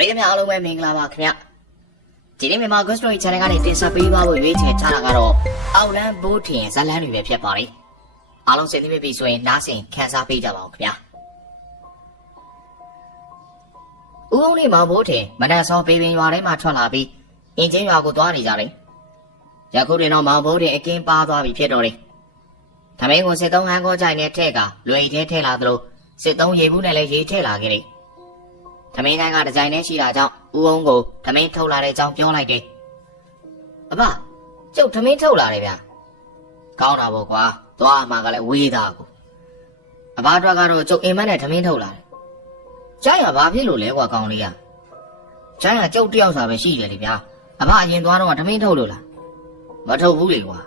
ပြည်သူများအားလုံးပဲမင်္ဂလာပါခင်ဗျဒီနေ့မြန်မာ Ghost Story Channel ကနေတင်ဆက်ပေးသွားဖို့ရွေးချယ်ထားတာကတော့အောက်လန်းဘိုးထင်ဇာတ်လမ်းတွေပဲဖြစ်ပါတယ်အားလုံးစိတ်သိပြီဆိုရင်နားဆင်ခန်းစားပေးကြပါဦးခင်ဗျဦးအောင်လေးမောင်ဘိုးထင်မနက်စောပေးပင်ရွာထဲမှာထွက်လာပြီးအင်ဂျင်ရွာကိုသွားနေကြတယ်ယခုတွင်တော့မောင်ဘိုးထင်အကင်းပါသွားပြီဖြစ်တော့တယ်ထမင်းကိုစစ်သုံးဟန်ကောကြိုင်နဲ့ထဲ့ကလွယ်ထဲထည့်လာသလိုစစ်သုံးရေဘူးနဲ့လည်းရေထည့်လာခဲ့တယ်ထမင်းတိုင်းကဒီဇိုင်းနဲ့ရှိတာကြောင့်ဦးအောင်ကိုထမင်းထုတ်လာတဲ့အကြောင်းပြောလိုက်တယ်အဖကျုပ်ထမင်းထုတ်လာတယ်ဗျကောင်းတာပေါ့ကွာသွားမှာကလည်းဝေးသားကိုအဖအတွက်ကတော့ကျုပ်အိမ်မက်နဲ့ထမင်းထုတ်လာတယ်ကျိုင်းကဘာဖြစ်လို့လဲကွာကောင်းလေးကကျိုင်းကကျုပ်တယောက်စာပဲရှိတယ်လေဗျာအဖအရင်သွားတော့ထမင်းထုတ်လို့လားမထုတ်ဘူးလေကွာ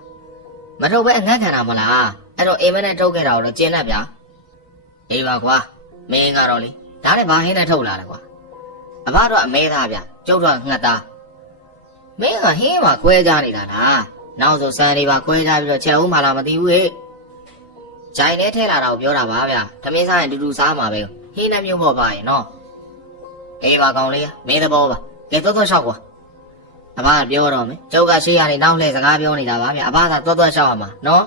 မထုတ်ပဲအငတ်ခံတာမလားအဲ့တော့အိမ်မက်နဲ့ထုတ်ခဲ့တာတော့ကျင်းတတ်ဗျာအေးပါကွာမင်းကတော့လေဒါနဲ့ဘာဟင်းနဲ့ထုတ်လာတယ်ကွာအဖတော့အမဲသားဗျကျုပ်တော့ငှက်သားမင်းကဟင်းမှာခွဲကြနေတာလားနောက်ဆိုစံတွေပါခွဲကြပြီးတော့ချက်ဦးမှလားမသိဘူးဟဲ့ဂျိုင်နဲ့ထဲလာတာကိုပြောတာပါဗျထမင်းစားရင်တူတူစားမှာပဲဟင်းနဲ့မျိုးပေါ့ပါရင်နော်အေးပါကောင်းလေးမင်းသဘောပါကဲတော့လျှောက်ကွာအဖကပြောတော့မယ်ကျုပ်ကရှေ့ကနေနောက်လှည့်စကားပြောနေတာပါဗျအဖကတော့လျှောက်ရမှာနော်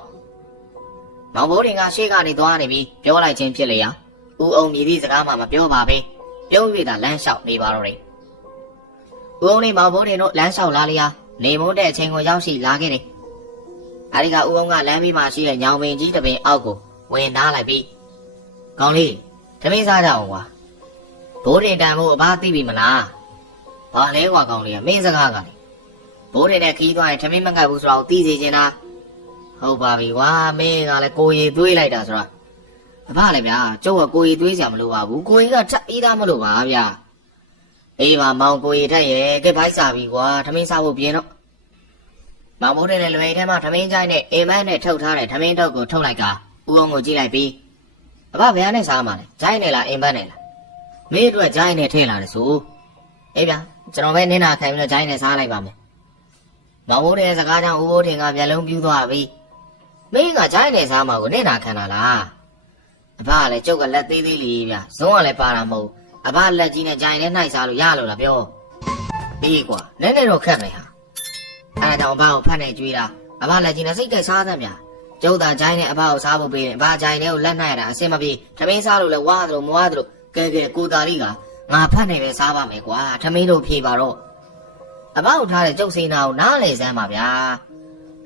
မောင်ဘိုးတင်ကရှေ့ကနေသွားနေပြီးပြောလိုက်ခြင်းဖြစ်လေရဦးအောင်မြည်သည့်စကားမှမပြောပါပဲပြုံး၍သာလမ်းလျှောက်နေပါတော့တယ်ဦးအောင်နဲ့မောင်ဘိုးတင်တို့လမ်းလျှောက်လာလျာနေမိုးတဲ့အချိန်ကိုရောက်ရှိလာခဲ့တယ်အဲဒီကဦးအောင်ကလမ်းဘေးမှာရှိတဲ့ညောင်ပင်ကြီးတစ်ပင်အောက်ကိုဝင်နားလိုက်ပြီးကောင်းလေးထမင်းစားကြအောင်ကွာဘိုးတင်တန်ဖို့အဘသိပြီမလားဘာလဲကွာကောင်းလေးကမင်းစကားကလေဘိုးတင်နဲ့ခီးသွားရင်ထမင်းမငတ်ဘူးဆိုတော့သိစေချင်တာဟုတ်ပါပြီကွာမင်းကလည်းကိုရီသွေးလိုက်တာဆိုတော့အဖလည်းဗျာကျုပ်ကကိုရီသွေးစရာမလိုပါဘူးကိုရီကထပ်ပြီးသားမလို့ပါဗျာအေးပါမောင်ကိုရီထက်ရဲ့ကဲဘိုက်စားပြီကွာထမင်းစားဖို့ပြင်တော့မောင်ဘိုးတဲ့လွယ်ထဲမှာထမင်းကြိုင်းနဲ့အိမ်မက်နဲ့ထုတ်ထားတဲ့ထမင်းထုတ်ကိုထုတ်လိုက်ကဦးအောင်ကိုကြည့်လိုက်ပြီးအဖဘယ်နဲ့စားမှလဲကြိုင်းနဲ့လားအိမ်မက်နဲ့လားမင်းအတွက်ကြိုင်းနဲ့ထည့်လာတယ်ဆိုအေးဗျာကျွန်တော်ပဲနင်းနာခံပြီးတော့ကြိုင်းနဲ့စားလိုက်ပါမယ်မောင်ဘိုးတဲ့စကားကြောင့်ဦးဘိုးတင်ကမျက်လုံးပြူးသွားပြီမင်းကကြိုင်းနဲ့စားမှာကိုနင်းနာခံလာလားအဖကလည်းကျုပ်ကလက်သေးသေးလေးဗျဇုံးကလည်းပါတာမဟုတ်အဖလက်ကြီးနဲ့ကြိုင်နဲ့နှိုက်စားလို့ရလို့လားပြောပြီးကွာနည်းနည်းတော့ခက်မယ်ဟာအဲဒါကြောင့်အဖကိုဖတ်နေကြွေးတာအဖလက်ကြီးနဲ့စိတ်တက်စားသမ်းဗျကျုပ်သာကြိုင်နဲ့အဖကိုစားဖို့ပေးတယ်အဖကြိုင်နဲ့ကိုလက်နှိုက်ရတာအဆင်မပြေထမင်းစားလို့လည်းဝါသလိုမဝါသလိုကဲကိုသားလေးကငါဖတ်နေပဲစားပါမယ်ကွာထမင်းတို့ဖြေပါတော့အဖကိုထားတဲ့ကျုပ်စင်နာကိုနားလေစမ်းပါဗျာ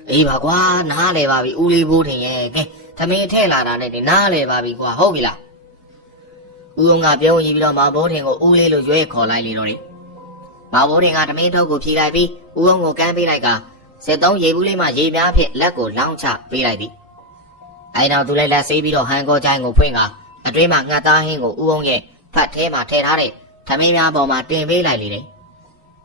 အေးပါကွာနားလေပါပြီဦးလေးဘိုးထင်ရဲ့ကဲထမင်းထဲ့လာတာနဲ့ဒီနားလေပါပြီကွာဟုတ်ပြီလားဦးအောင်ကပြုံးရည်ပြီးတော့မောင်ဘိုးထင်ကိုဦးလေးလိုရွေးခေါ်လိုက်လေတော့တယ်မောင်ဘိုးထင်ကထမင်းထုတ်ကိုဖြီးလိုက်ပြီးဦးအောင်ကိုကမ်းပေးလိုက်ကစစ်သုံးရေဘူးလေးမှရေပြားဖြင့်လက်ကိုလောင်းချပေးလိုက်သည်အဲနောက်သူလည်းလက်ဆေးပြီးတော့ဟန်ကောချိုင်းကိုဖွင့်ကအတွင်းမှာငှက်သားဟင်းကိုဦးအောင်ရဲ့ဖတ်ထဲမှာထည့်ထားတဲ့ထမင်းများပေါ်မှာတင်ပေးလိုက်လေတယ်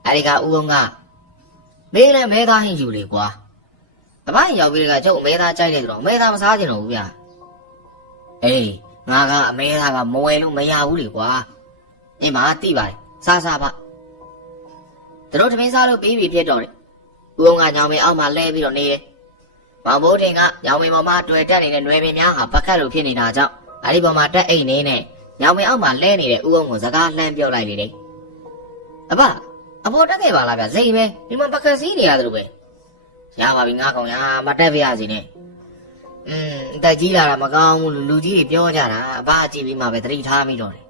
အဲဒီကဦးအောင်ကမင်းလည်းမဲသားဟင်းယူလေကွာအဖရောက်ပြီးကကျုပ်အမဲသားကြိုက်တယ်ဆိုတော့အမဲသားမစားချင်တော့ဘူးဗျာအေးငါကအမဲသားကမဝယ်လို့မရဘူးလေကွာအင်းမသိပါတယ်စားပါသူတို့ထမင်းစားလို့ပြီးပြီဖြစ်တော့တယ်ဦးအောင်ကညောင်ပင်အောက်မှာလဲပြီးတော့နေတယ်မောင်ဘိုးထင်ကညောင်ပင်ပေါ်မှာတွေ့တက်နေတဲ့နွယ်ပင်များဟာပကတ်လိုဖြစ်နေတာကြောင့်အဲဒီပေါ်မှာတက်အိတ်နေနဲ့ညောင်ပင်အောက်မှာလဲနေတဲ့ဦးအောင်ကိုစကားလှမ်းပြောလိုက်လေတယ်အဖအဖေတက်ခဲ့ပါလားဗျစိတ်ပဲဒီမှာပကတ်စီးနေရတယ်လို့ပဲရပါပြီငါကောင်ရမတက်ပြရစီနဲ့တက်ကြီးလာတာမကောင်းဘူးလူကြီးတွေပြောကြတာအဘအကြည့်ပြီးမှပဲသတိထားမိတော့တယ်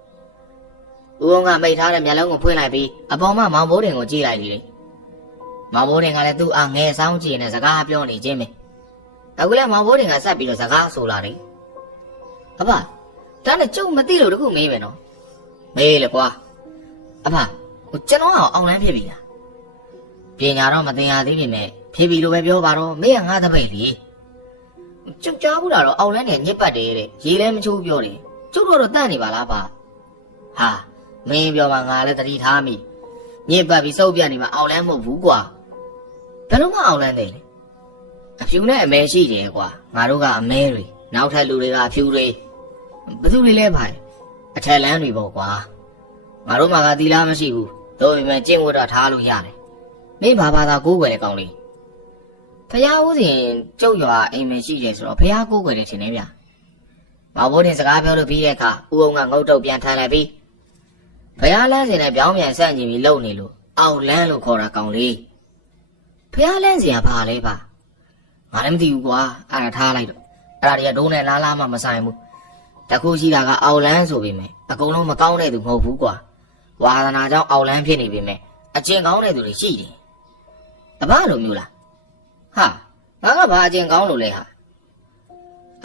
ဦးအောင်ကမိတ်ထားတဲ့မျက်လုံးကိုဖွင့်လိုက်ပြီးအပေါ်မှာမောင်ဘိုးတင်ကိုကြည့်လိုက်လေမောင်ဘိုးတင်ကလည်းသူ့အားငယ်ဆောင်ကြည့်နေစကားပြောနေခြင်းပဲအခုလည်းမောင်ဘိုးတင်ကဆက်ပြီးတော့စကားဆိုလာတယ်အဖဒါနဲ့ကျုပ်မသိလို့တခုမေးမယ်နော်မေးလေကွာအဖကျွန်တော်အောင်လန်းဖြစ်ပြီလားပညာတော့မသင်ရသေးပြီမဲ့ဖြစ်ပြီလို့ပဲပြောပါတော့မင်းကငါတပိတ်လေကျုပ်ကြားဘူးလားတော့အောက်လန်းနဲ့ညစ်ပတ်တယ်တဲ့ရေလည်းမချိုးပြောတယ်ကျုပ်တော့တန့်နေပါလားပါဟာမင်းပြောမှငါလည်းသတိထားမိညစ်ပတ်ပြီးစုပ်ပြတ်နေမှအောက်လန်းမဟုတ်ဘူးကွာဘယ်တော့မှအောက်လန်းတယ်လေအဖြူနဲ့အမဲရှိတယ်ကွာငါတို့ကအမဲတွေနောက်ထပ်လူတွေကအဖြူတွေဘယ်သူတွေလဲဖိုင်အထက်လန်းတွေပေါ့ကွာငါတို့မှကသီလားမရှိဘူးတို့ပေမဲ့ကျင့်ဝတ်တော့ထားလို့ရတယ်မင်းဘာသာကိုးကွယ်တဲ့ကောင်လေးဖះဦးစဉ်ကျုပ်ရွာအိမ်မရှိတယ်ဆိုတော့ဖះကိုးကွယ်တယ်ထင်တယ်ဗျမောင်ဘိုးတင်စကားပြောလို့ပြီးတဲ့အခါဦးအောင်ကငုတ်တုတ်ပြန်ထန်လိုက်ပြီး ဖះလန်းစင်နဲ့ပြောင်းပြန်ဆန့်ကျင်ပြီးလုံနေလို့အောက်လန်းလို့ခေါ်တာကောင်လေးဖះလန်းစင်ကဘာလဲပါငါလည်းမသိဘူးကွာအဲ့ဒါထားလိုက်တော့အဲ့ဒါတွေကဒုံးနဲ့လားမှမဆိုင်ဘူးတခုရှိတာကအောက်လန်းဆိုပေမဲ့အကုန်လုံးမကောင်းတဲ့သူမဟုတ်ဘူးကွာဝါသနာကြောင့်အောက်လန်းဖြစ်နေပေမဲ့အကျင့်ကောင်းတဲ့သူတွေရှိတယ်အဘလိုမျိုးလားဟာငါကဘာအကျင့်ကောင်းလို့လဲဟာ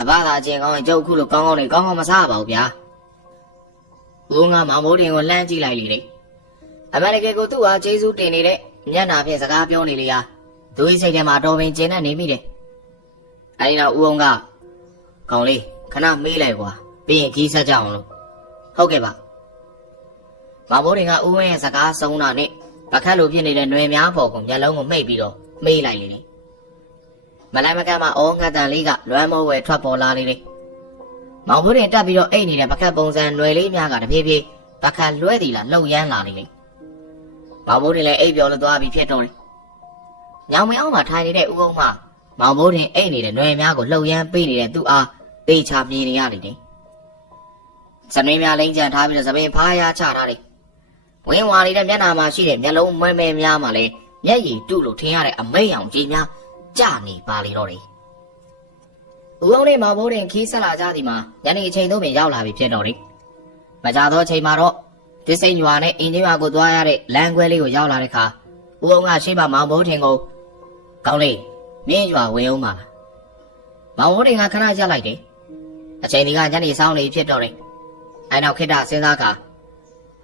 အဘသာအကျင့်ကောင်းရင်ကျုပ်ခုလိုကောင်းနေကောင်းမစားပါဘူးဗျာဦးငါမောင်မိုးတင်ကိုလှမ်းကြည့်လိုက်လေအမေရိကန်ကိုသူ့ဟာကျေးဇူးတင်နေတဲ့မျက်နှာဖြင့်စကားပြောနေလေဟာသူ့စိတ်ထဲမှာတော်ပင်ကျဉ်းနေမိတယ်အဲဒီတော့ဦးအောင်ကကောင်လေးခဏမေးလိုက်ကွာပြီးရင်ကြီးဆက်ကြအောင်လို့ဟုတ်ကဲ့ပါမောင်မိုးတင်ကဦးဝင်းရဲ့စကားဆုံးတာနဲ့ပခတ်လိုဖြစ်နေတဲ့ຫນွေများပေါ်ကမျက်လုံးကိုမှိတ်ပြီးတော့မေးလိုက်လေမလိုက်မကမ်းမှာအော်ငှက်တန်လေးကလွမ်းမိုးဝဲထွက်ပေါ်လာလေမောင်မိုးတင်တက်ပြီးတော့အိတ်နေတဲ့ပခတ်ပုံစံຫນွေလေးများကတဖြည်းဖြည်းပခတ်လွဲသည်လားလှုပ်ရမ်းလာလေမောင်မိုးတင်လည်းအိတ်ပြောလို့သွားပြီးဖြစ်တော့တယ်ညောင်မင်းအောင်မှာထိုင်နေတဲ့ဦးကုန်းမှမောင်မိုးတင်အိတ်နေတဲ့ຫນွေများကိုလှုပ်ရမ်းပေးနေတဲ့သူ့အားပေချမြင်နေရလေစနွေးများလိမ့်ကြံထားပြီးတော့သပင်ဖားရချထားတယ်ဝင်းဝါနေတဲ့မျက်နှာမှာရှိတဲ့မျက်လုံးမဲမဲများမှလည်းမျက်ရည်တုလို့ထင်ရတဲ့အမိတ်အောင်ကြီးများကြနေပါလေတော့တယ်ဦးအောင်နဲ့မောင်မိုးတင်ခီးဆက်လာကြသည်မှာညနေအချိန်သို့ပင်ရောက်လာပြီဖြစ်တော့တယ်မကြသောအချိန်မှာတော့သစ်စိန်ရွာနဲ့အင်းကြီးရွာကိုသွားရတဲ့လမ်းခွဲလေးကိုရောက်လာတဲ့အခါဦးအောင်ကရှေ့မှာမောင်မိုးတင်ကိုကောင်းလေးမြင်းရွာဝင်အောင်ပါလားမောင်မိုးတင်ကခဏရပ်လိုက်တယ်အချိန်ဒီကညနေဆောင်နေဖြစ်တော့တယ်အဲနောက်ခေတ္တစဉ်းစားက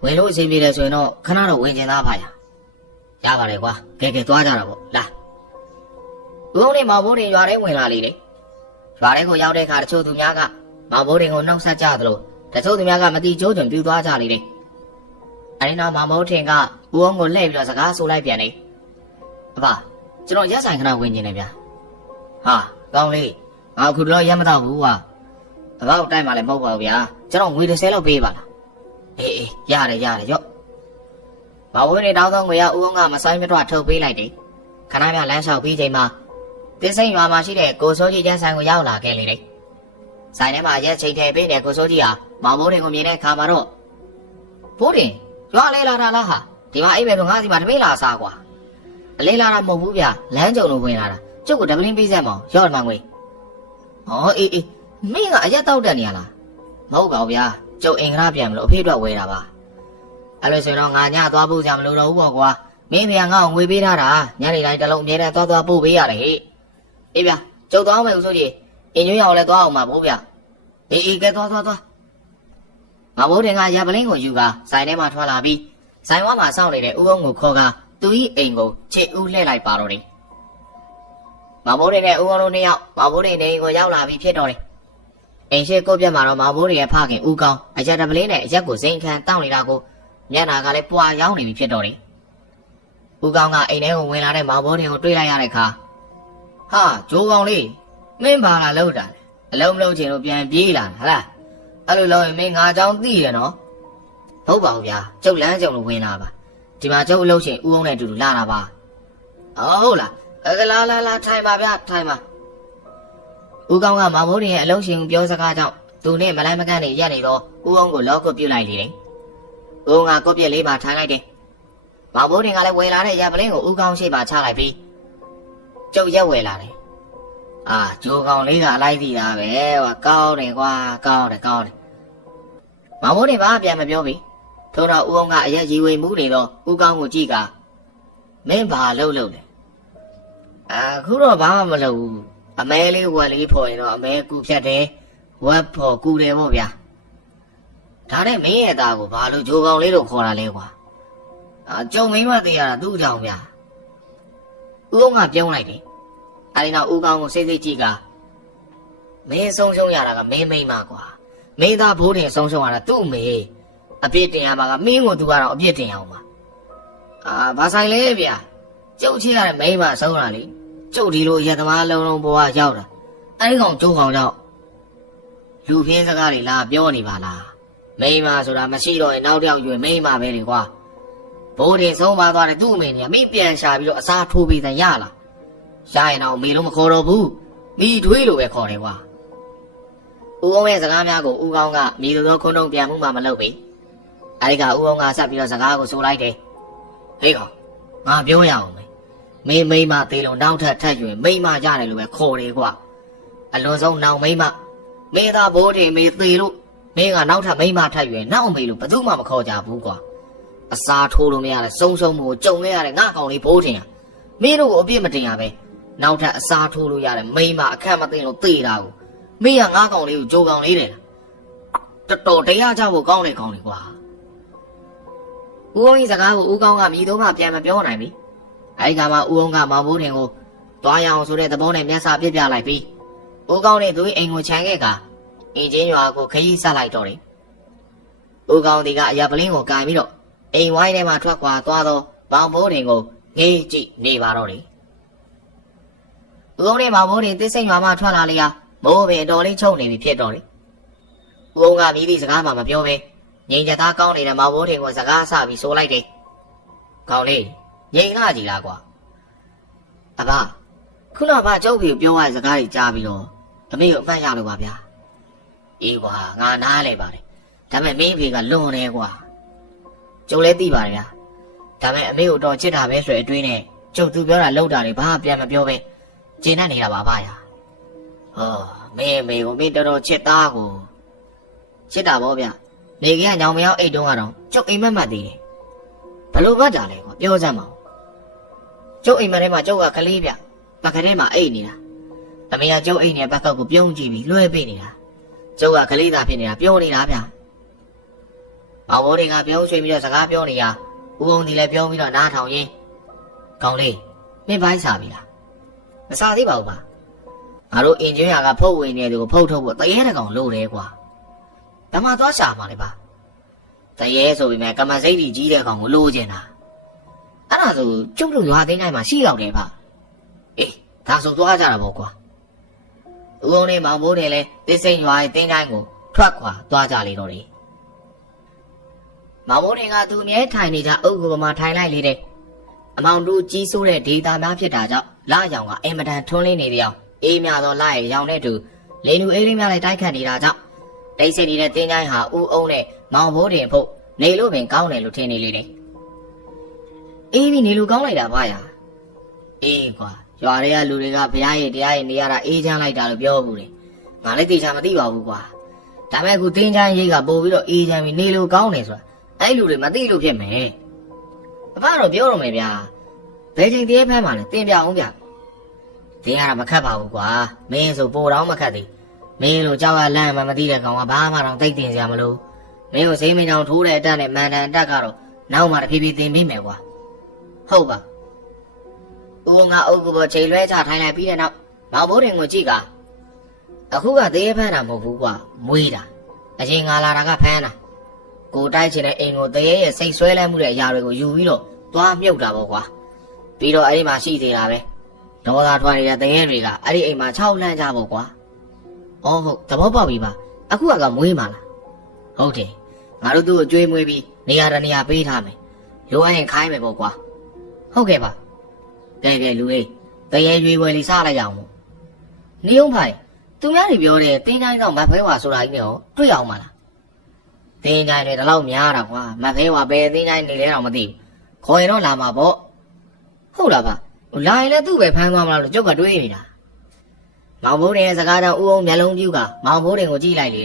ဝင်လို့အချိန်ပြေတယ်ဆိုရင်တော့ခဏတော့ဝင်ကျင်သားပါရပါတယ်ကွာကဲသွားကြတာပေါ့လာဦးအောင်နဲ့မောင်မိုးတင်ရွာထဲဝင်လာလေတယ်ရွာထဲကိုရောက်တဲ့အခါတချို့သူများကမောင်မိုးတင်ကိုနှုတ်ဆက်ကြသလိုတချို့သူများကမတိကျိုးကျွံပြူသွားကြလေတယ်အဲဒီနောက်မောင်မိုးတင်ကဦးအောင်ကိုလှည့်ပြီးတော့စကားဆိုလိုက်ပြန်တယ်အဖကျွန်တော်ရက်ဆိုင်ခဏဝင်ကျင်တယ်ဗျာဟာကောင်းလေးငါအခုတော့ရက်မတော့ဘူးကွာအဖေတိုက်မှလည်းမဟုတ်ပါဘူးဗျာကျွန်တော်ငွေ30လောက်ပေးပါလားအေးရတယ်ရော့မောင်မိုးတင်တောင်းသောငွေရဦးအောင်ကမဆိုင်မတော့ထုတ်ပေးလိုက်တယ်ခဏမြလမ်းလျှောက်ပြီးချိန်မှာသစ်စိန်ရွာမှာရှိတဲ့ကိုစိုးကြီးကျန်းဆိုင်ကိုရောက်လာခဲ့လေတယ်ဆိုင်ထဲမှာရက်ချိန်ထည့်ပေးတဲ့ကိုစိုးကြီးဟာမောင်မိုးတင်ကိုမြင်တဲ့အခါမှာတော့ဘိုးတင်ရွာလေးလာတာလားဟာဒီမှာအိမ်ပဲဆိုငါးစီမှာတပိလာစားကွာအလေးလာတာမဟုတ်ဘူးဗျာလမ်းကြုံလို့ဝင်လာတာကျုပ်ကဒပလင်းပေးစက်မောင်ရော့မှငွေဟောအေးမင်းကအရက်တောက်တက်နေရလားမဟုတ်ပါဘူးဗျာကျုပ်အင်္ဂါပြန်မလို့အဖေအတွက်ဝဲတာပါအဲ့လိုဆိုတော့ငါညသွားဖို့ကြမလို့တော့ဘူးပေါ့ကွာမင်းဖေကငါ့ကိုငွေပေးထားတာညနေတိုင်းတစ်လုံးအမြဲတမ်းသွားပို့ပေးရတယ်ဟဲ့အေးဗျာကျုပ်သွားမယ်ဦးဆိုကြီးအင်ညွှန်းရအောင်လဲသွားအောင်ပါဘိုးဗျာအေးကဲသွားငါဘိုးတင်ကရပလင်းကိုယူကဆိုင်ထဲမှာထွက်လာပြီးဆိုင်ဝါမှာစောင့်နေတဲ့ဦးအောင်ကိုခေါ်ကသူ၏အိမ်ကိုချစ်ဦးလှည့်လိုက်ပါတော့တယ်မဘိုးတင်နဲ့ဦးအောင်တို့နှစ်ယောက်မဘိုးတင်နေကိုရောက်လာပြီးဖြစ်တော့တယ်အိမ်ရှိကိုပြတ်မှာတော့မဘိုးတင်ရဲ့ဖခင်ဦးကောင်းအရက်တပလင်းနဲ့အရက်ကိုစိန်ခံတောင်းနေတာကိုမျက်နာကလည်းပွာရောင်းနေပြီဖြစ်တော့တယ်ဦးကောင်းကအိမ်ထဲကိုဝင်လာတဲ့မောင်ဘိုးတင်ကိုတွေ့လိုက်ရတဲ့အခါဟာဂျိုးကောင်းလေးမင်းပါလာလို့တာလေအလုံးမလုံးချင်လို့ပြန်ပြေးလာဟလားအဲ့လိုလုံးရင်မင်းငါเจ้าသိတယ်နော်ဟုတ်ပါဘူးဗျာကျုပ်လမ်းကြုံလို့ဝင်လာပါဒီမှာကျုပ်အလုပ်ရှင်ဦးအောင်နဲ့အတူတူလာတာပါဟုတ်လားလာထိုင်ပါဗျာထိုင်ပါဦးကောင်းကမောင်မိုးတင်ရဲ့အလုပ်ရှင်ကိုပြောစကားကြောင့်သူနဲ့မလိုက်မကန့်နေရက်နေတော့ဦးအောင်ကိုလောကပြုတ်လိုက်လေတယ်ဦးကကိုပြက်လေးပါထိုင်လိုက်တယ်မောင်မိုးတင်ကလည်းဝင်လာတဲ့ရပလင်းကိုဦးကောင်းရှိပါချလိုက်ပြီးကျုပ်ရက်ဝယ်လာတယ်ဂျိုးကောင်လေးကအလိုက်သီးတာပဲဟောကောင်းတယ်ကွာကောင်းတယ်မောင်မိုးတင်ဘာပြန်မပြောပြီထို့တော့ဦးအောင်ကအရက်ရီဝေမှုနေတော့ဦးကောင်းကိုကြည့်ကမင်းဘာလုပ်လဲအခုတော့ဘာမှမလုပ်ဘူးအမဲလေးဝက်လေးဖော်ရင်တော့အမဲကူဖြတ်တယ်ဝက်ဖော်ကူတယ်ပေါ့ဗျာဒါနဲ့မင်းရဲ့သားကိုဘာလို့ဂျိုးကောင်လေးလို့ခေါ်တာလဲကွာကျုံမင်းမသိရတာသူ့ကြောင့်ဗျာဦးအောင်ကပြုံးလိုက်တယ်အဲဒီနောက်ဦးကောင်းကိုစိတ်ကြည့်ကမင်းဆုံးရှုံးရတာကမင်းမိမကွာမင်းသားဘိုးတင်ဆုံးရှုံးရတာသူ့မေအပြစ်တင်ရမှာကမင်းကိုသူကတော့အပြစ်တင်အောင်ပါဘာဆိုင်လဲဗျာကျုပ်ချစ်ရတဲ့မိမဆုံးတာလေကျုပ်ဒီလိုရသမားလုံးဘဝရောက်တာအဲဒီကောင်ကျုပ်ကောင်ကြောင့်လူပြင်းစကားတွေလာပြောနေပါလားမိမဆိုတာမရှိတော့ရင်နောက်တစ်ယောက်ယူမိမပဲလေကွာဘိုးတင်ဆုံးပါသွားတယ်သူ့အမေကမင်းပြန်ရှာပြီးတော့အစားထိုးပေးတယ်ရလားရှားရင်တော့မေလုံးမခေါ်တော့ဘူးမိထွေးလိုပဲခေါ်တယ်ကွာဦးအောင်ရဲ့စကားများကိုဦးကောင်းကမိလိုသောခုံးတုံးပြန်မှုမှမလုပ်ပေ အဲဒီကဦးအောင်ကဆက်ပြီးတော့စကားကိုဆိုလိုက်တယ်ဟေးကောင်ငါပြောရအောင်မေမိမသေးလုံးနောက်ထပ်ထက်ယူရင်မိမရတယ်လို့ပဲခေါ်တယ်ကွာအလွန်ဆုံးနောင်မိမမေသာဘိုးတင်မေသေးလို့မင်းကနောက်ထပ်မိမထက်ယူရင်နောက်မေလို့ဘယ်သူမှမခေါ်ကြဘူးကွာအစာထိုးလို့မရတဲ့စုံစုံမို့ကြုံခဲ့ရတဲ့ငါကောင်လေးဘိုးတင်ရမင်းတို့ကိုအပြစ်မတင်ရပဲနောက်ထပ်အစာထိုးလို့ရတဲ့မိမအခက်မသိလို့သေတာကိုမင်းကငါကောင်လေးကိုကြိုကောင်လေးတယ်တော်တော်တရားကြဖို့ကောင်းတယ်ကောင်းတယ်ကွာဦးအောင်ကြီးစကားကိုဦးကောင်းကမြည်တော့မှပြန်မပြောနိုင်ပြီအဲဒီကမှဦးအောင်ကမောင်ဘိုးတင်ကိုသွားရအောင်ဆိုတဲ့သဘောနဲ့မျက်စာပြစ်ပြလိုက်ပြီးဦးကောင်းနဲ့သူအိမ်ကိုခြံခဲ့ကအင်ဂျင်ရွာကိုခရီးဆက်လိုက်တော့တယ်ဦးကောင်းဒီကအရာပလင်းကိုကင်ပြီးတော့အိမ်ဝိုင်းထဲမှာထွက်ခွာသွားတော့မောင်ဘိုးတင်ကိုငေးကြည့်နေပါတော့တယ်ဦးအောင်နဲ့မောင်ဘိုးတင်တစ်စိမ်ရွာမှထွက်လာလေရမိုးပင်တော်လေးချုံနေပြီဖြစ်တော့တယ်ဦးအောင်ကမြည်သည့်စကားမှမပြောပဲငိန်ကြသားကောင်းနေတဲ့မောင်ဘိုးတင်ကိုစကားဆပြီးဆိုလိုက်တယ်ကောင်းလေးငိန်လာကြည်လားကွာအဘခုနကကျုပ်ဖေကိုပြောရတဲ့စကားတွေကြားပြီးတော့အမေကိုအမှတ်ရလို့ပါဗျာအေးကွာငါနားလဲပါတယ်ဒါပေမဲ့မင်းဖေကလွန်တယ်ကွာကျုပ်လည်းသိပါတယ်ဗျာဒါပေမဲ့အမေကိုတော့ချစ်တာပဲဆိုတဲ့အတွေးနဲ့ကျုပ်သူပြောတာလောက်တာတွေဘာမှပြန်မပြောပဲကျေနပ်နေတာပါဗျာဟောမင်းမေကိုမင်းတော်တော်ချစ်သားကိုချစ်တာပေါ့ဗျာနေကညောင်မရောက်အိတ်တုံးကတော့ကျုပ်အိမ်မက်မှတ်သေးတယ်ဘလို့မှတ်တာလဲကွာပြောစမ်းပါဦးကျုပ်အိမ်မက်ထဲမှာကျုပ်ကကလေးဗျပကထဲမှာအိတ်နေတာအမေကကျုပ်အိတ်နေတဲ့ဘက်ကောက်ကိုပြုံးကြည့်ပြီးလွှဲပေးနေတာကျုပ်ကကလေးသားဖြစ်နေတာပြောနေတာဗျမောင်ဘိုးတွေကပြောရွှေပြီးတော့စကားပြောနေရဦးအောင်ဒီလည်းပြောပြီးတော့နားထောင်ရင်းကောင်းလေးမင်းပိုင်းစားပြီလားမစားသေးပါဘူးပါငါတို့အင်ဂျင်ယာကဖုတ်ဝင်နေတယ်ကိုဖုတ်ထုတ်ဖို့တရေတကောင်လိုတယ်ကွာဓမ္မသွားရှာမှာလေပါတရေဆိုပြီးမှကမစိတ်ကြီးတဲ့ကောင်ကိုလိုချင်တာအဲ့ဒါဆိုကျုပ်တို့ရွာသိန်းတိုင်းမှာရှိတော့တယ်ဗျအေးဒါဆိုသွားကြတာပေါ့ကွာဦးအောင်နဲ့မောင်ဘိုးတွေလည်းတစ်စိမ်ရွာရဲ့သိန်းတိုင်းကိုထွက်ခွာသွားကြလေတော့တယ်မောင်ဘိုးတွေကသူအမြဲထိုင်နေကြအုပ်ကိုမှထိုင်လိုက်လေတဲ့အမောင်တို့ကြီးစိုးတဲ့ဒေတာများဖြစ်တာကြောင့်လာရောင်ကအင်မတန်ထွန်းလင်းနေတဲ့အကြောင်းအေးမြသောလာရဲ့ရောင်တဲ့သူလေနူအေးလေးများလိုက်တိုက်ခတ်နေတာကြောင့်တိတ်ဆိတ်နေတဲ့တင်းချိုင်းဟာဦးအောင်နဲ့မောင်ဘိုးတွေဖို့နေလို့ပင်ကောင်းတယ်လို့ထင်နေလေတယ်အေးပြီးနေလို့ကောင်းလိုက်တာဗျာအေးကွာရွာတွေကလူတွေကဘုရားရဲ့တရားရဲ့နေရတာအေးချမ်းလိုက်တာလို့ပြောဘူးလေငါလည်းသိချာမသိပါဘူးကွာဒါပေမဲ့အခုတင်းချိုင်းရိတ်ကပို့ပြီးတော့အေးချမ်းပြီးနေလို့ကောင်းတယ်ဆိုတာအဲ့လူတွေမသိလို့ဖြစ်မယ်အဖတော့ပြောတော့မယ်ဗျာဘယ်ချိန်တည်းဖမ်းမှလဲတင်ပြအောင်ဗျာတင်းရတာမခတ်ပါဘူးကွာမင်းဆိုပိုတော့မခတ်သေးမင်းလိုကြောက်ကလမ်းမှမသိတဲ့ကောင်ကဘာမှတော့သိတင်စရာမလိုမင်းကိုစိမ့်မင်းအောင်ထိုးတဲ့အတက်နဲ့မန်တန်အတက်ကတော့နောက်မှတဖြည်းဖြည်းတင်ပြီးမယ်ကွာဟုတ်ပါဦးငါအုပ်ကပေါ်ချိန်လွဲချထိုင်လိုက်ပြီးတဲ့နောက်မောင်ဘိုးတင်ကိုကြည့်ကအခုကသေးဖမ်းတာမဟုတ်ဘူးကွာမွေးတာအရင်ငါလာတာကဖမ်းတာကိုတိုက်ချင်တဲ့အိမ်ကိုတရေရဲ့စိတ်ဆွဲလန်းမှုတဲ့အရာတွေကိုယူပြီးတော့သွားမြုပ်တာပေါ့ကွာပြီးတော့အဲ့ဒီမှာရှိသေးတာပဲဒေါသထွက်နေတဲ့တရေတွေကအဲ့ဒီအိမ်မှာ၆လန့်ကြပေါ့ကွာအော်ဟုတ်သဘောပေါက်ပြီပါအခုကမွေးမှာလားဟုတ်တယ်ငါတို့သူ့ကိုကြွေးမွေးပြီးနေရာတနေရာပေးထားမယ်လိုအပ်ရင်ခိုင်းမယ်ပေါ့ကွာဟုတ်ကဲ့ပါကဲလူလေးတရေရွေးပွဲလေးစားလိုက်ရအောင်နေအောင်ဖိုင်သူများတွေပြောတယ်တင်းတိုင်းတော့မဖဲဝါဆိုတာကြီးနဲ့ဟောတွေ့အောင်မလားတင်းတိုင်းတွေဒီလောက်များတာကွာမဖဲဝါပဲတင်းတိုင်းနေလဲတော့မသိဘူးခေါ်ရင်တော့လာမှာပေါ့ဟုတ်လားဗျလာရင်လည်းသူ့ပဲဖမ်းသွားမလားလို့ကျုပ်ကတွေးနေတာမောင်ဘိုးတင်ရဲ့စကားကြောင့်ဦးအောင်မျက်လုံးပြူကမောင်ဘိုးတင်ကိုကြည့်လိုက်လေ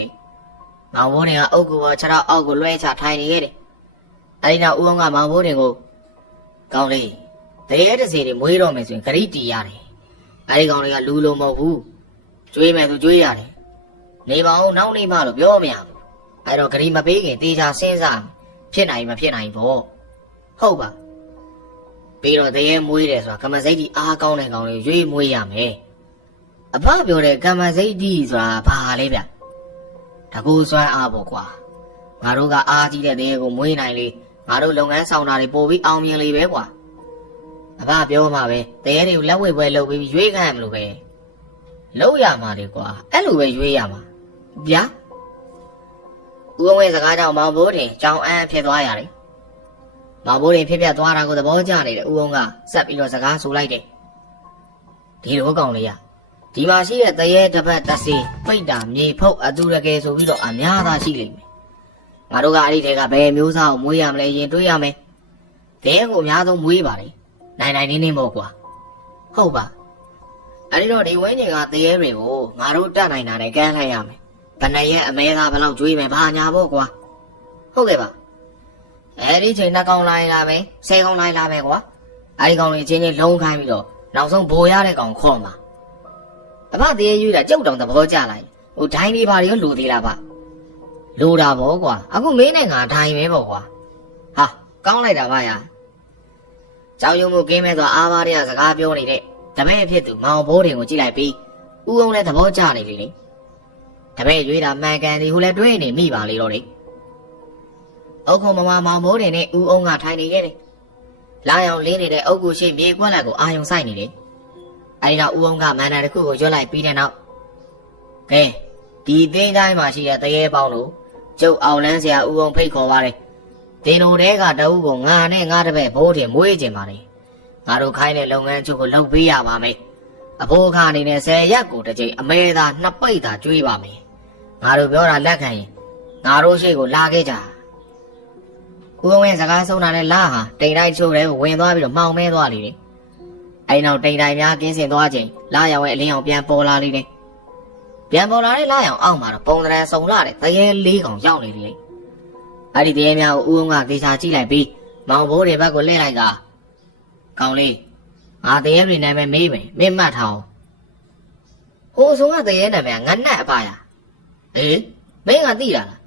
မောင်ဘိုးတင်ကအုပ်ကိုခြေထောက်အောက်ကိုလွှဲချထိုင်နေခဲ့တယ်အဲဒီနောက်ဦးအောင်ကမောင်ဘိုးတင်ကိုကောင်းလေးတရေတစ်စီတွေမွေးတော့မယ်ဆိုရင်ဂရိတီရတယ်အဲဒီကောင်တွေကလူလုံးမဟုတ်ဘူးကျွေးမယ်သူကျွေးရတယ်နေပါအောင်နောက်နေမှလို့ပြောမရဘူးအဲတော့ဂရိမပေးခင်တေချာစဉ်းစားဖြစ်နိုင်မဖြစ်နိုင်ပေါ့ဟုတ်ပါပြီးတော့တရေမွေးတယ်ဆိုတာကမစိတ်ကြီးအားကောင်းတဲ့ကောင်လေးရွေးမွေးရမယ်အဖပြောတဲ့ကမစိတ်ကြီးဆိုတာဘာလဲဗျတကူစွမ်းအားပေါ့ကွာငါတို့ကအားကြီးတဲ့တရေကိုမွေးနိုင်လေငါတို့လုပ်ငန်းဆောင်တာတွေပို့ပြီးအောင်မြင်လေပဲကွာအဖပြောမှာပဲတရေတွေကိုလက်ဝဲပွဲလုပ်ပြီးရွေးခံရမလို့ပဲလုပ်ရမှာလေကွာအဲ့လိုပဲရွေးရမှာဗျာဦးအောင်ရဲ့စကားကြောင့်မောင်ဘိုးတင်ကြောင်အန်းဖြစ်သွားရတယ်မောင်ဘိုးတင်ဖြစ်ပြသွားတာကိုသဘောကျနေတဲ့ဦးအောင်ကဆက်ပြီးတော့စကားဆိုလိုက်တယ်ဒီလိုကောင်လေးရဒီမှာရှိတဲ့တရေတစ်ပတ်တစ်စီပိတ်တာမြေဖုတ်အတူတကယ်ဆိုပြီးတော့အများသားရှိလိမ့်မယ် ငါတို့ကအဲ့ဒီတဲကဘယ်မျိုးစားကိုမွေးရမလဲရင်တွေးရမယ်တဲကိုအများဆုံးမွေးပါလေနိုင်နိုင်နေမို့ကွာဟုတ်ပါအဲ့ဒီတော့ဒီဝင်းကြီးကတရေတွေကိုငါတို့တတ်နိုင်တာနဲ့ကမ်းလိုက်ရမယ်ဘယ်နဲ့ရဲ့အမဲသားဘယ်လောက်ကျွေးမယ်ဘာညာပေါ့ကွာဟုတ်ကဲ့ပါအဲ့ဒီချိန်နှစ်ကောင်လိုက်လာမယ်10ကောင်လိုက်လာမယ်ကွာအဲ့ဒီကောင်တွေချင်းချင်းလုံးခိုင်းပြီးတော့နောက်ဆုံးဘိုးရတဲ့ကောင်ခေါ်မှာအဖတရေရွေးတာကြုတ်တောင်သဘောကျလိုက်ဟိုဒိုင်းလေးပါတွေရောလူသေးလားဗျလိုတာပေါ့ကွာအခုမင်းနဲ့ငါဒိုင်းပဲပေါ့ကွာဟာကောင်းလိုက်တာဗျာကြောင်ယုံမှုကင်းမဲ့ဆိုအားပါးတဲ့စကားပြောနေတဲ့တပည့်အဖြစ်သူမောင်ဘိုးတွေကိုကြည့်လိုက်ပြီးဦးအောင်လည်းသဘောကျနေပြီလေတပည့်ရွေးတာမှန်ကန်ဒီဟိုလည်းတွေးနေမိပါလေတော့လေအုတ်ခုံမမမောင်ဘိုးတွေနဲ့ဦးအောင်ကထိုင်နေခဲ့တယ်လာရောင်လင်းနေတဲ့အုတ်ကူရှိမြေကွက်လက်ကိုအာယုံဆိုင်နေတယ်အဲဒီတော့ဦးအောင်ကမန္တတစ်ခုကိုရွတ်လိုက်ပြီးတဲ့နောက်ကဲဒီသင်းတိုင်းမှာရှိတဲ့တရေပေါင်းတို့ကျုပ်အောင်လန်းဆရာဦးအောင်ဖိတ်ခေါ်ပါတယ်တင်တို့တဲကတအုပ်ကိုငါနဲ့ငါတပည့်ဘိုးတွေမွေးကျင်ပါတယ်ငါတို့ခိုင်းတဲ့လုပ်ငန်းချုပ်ကိုလုပ်ပေးရပါမယ်အဖိုးခအနေနဲ့10ရက်ကိုတစ်ကြိမ်အမဲသာ2ပိတ်သာကျွေးပါမယ်ငါတို့ပြောတာလက်ခံရင်ငါတို့ရှိကိုလာခဲ့ကြဦးအောင်ရဲ့စကားဆုံးတာနဲ့လာဟာတိမ်တိုင်းချိုးတဲ့ကိုဝင်သွားပြီးတော့မှောင်မဲသွားလေတယ်အဲ့နောက်တိမ်တိုင်းများကင်းစင်သွားချိန်လာရောင်ရဲ့အလင်းအောင်ပြန်ပေါ်လာလေတယ်ပြန်ပေါ်လာတဲ့လာရောင်အောက်မှာတော့ပုံသဏ္ဍာန်စုံလာတဲ့တရေ4ကောင်ရောက်နေလေအဲ့ဒီတရေများကိုဦးအောင်ကသေချာကြည့်လိုက်ပြီးမောင်ဘိုးတွေဘက်ကိုလှည့်လိုက်ကကောင်းလေးငါတရေတွေနာမည်မေးမယ်မင်းမှတ်ထားအောင်ဟိုအစုံကတရေနာမည်ငါနဲ့အပါရအေးမင်းကသိတာလား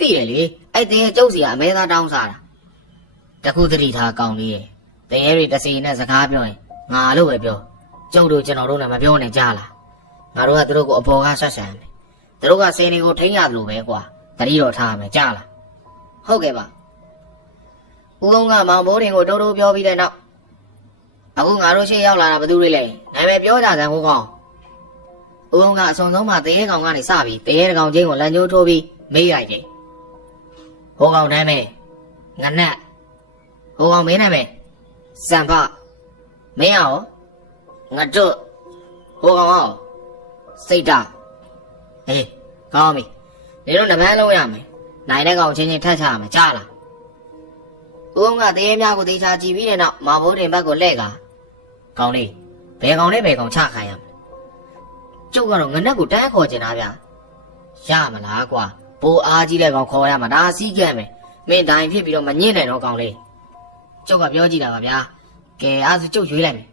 သိတယ်လေအဲ့တရေကျုပ်စီကအမဲသားတောင်းစားတာတခုတတိထားကောင်းလေးရဲ့တရေတွေတစီနဲ့စကားပြောရင်ငါလို့ပဲပြောကျုပ်တို့ကျွန်တော်တို့နဲ့မပြောနဲ့ကြားလားငါတို့ကသူတို့ကိုအပေါ်ကဆက်ဆံတယ်သူတို့ကစင်တွေကိုထိန်းရတယ်လို့ပဲကွာတတိတော်ထားမယ်ကြားလားဟုတ်ကဲ့ပါဦးကုန်းကမောင်ဘိုးတွေကိုတိုးတိုးပြောပြီးတဲ့နောက်အခုငါတို့ရှေ့ရောက်လာတာဘယ်သူတွေလဲနာမည်ပြောကြစမ်းဟိုကောင်ဦးကုန်းကအစုံဆုံးမှတရေကောင်ကနေစပြီးတရေကောင်ချင်းကိုလမ်းကျိုးထိုးပြီးမေးလိုက်တယ်ဟိုကောင်နာမည်ငနက်ဟိုကောင်မင်းနာမည်စံဖမင်းရောငါတို့ဟိုကောင်ရောစိတ်တာအေးကောင်းပြီနေတော့နမန်းလုံးရမယ်နိုင်တဲ့ကောင်ချင်းချင်းထက်ချရမယ်ကြားလားဦးအောင်ကတရေများကိုသေချာကြည့်ပြီးတဲ့နောက်မောင်ဘိုးတင်ဘက်ကိုလှည့်ကကောင်းလေးဘယ်ကောင်နဲ့ဘယ်ကောင်ချခိုင်းရမလဲကျုပ်ကတော့ငနက်ကိုတန်းခေါ်ကျင်တာဗျာရမလားကွာဘိုးအားကြီးတဲ့ကောင်ခေါ်ရမှာဒါစီးကြမ်းမယ်မင်းတိုင်းဖြစ်ပြီးတော့မညစ်နိုင်တော့ကောင်လေးကျုပ်ကပြောကြည့်တာပါဗျာကဲအားဆိုကျုပ်ရွေးလိုက်မယ်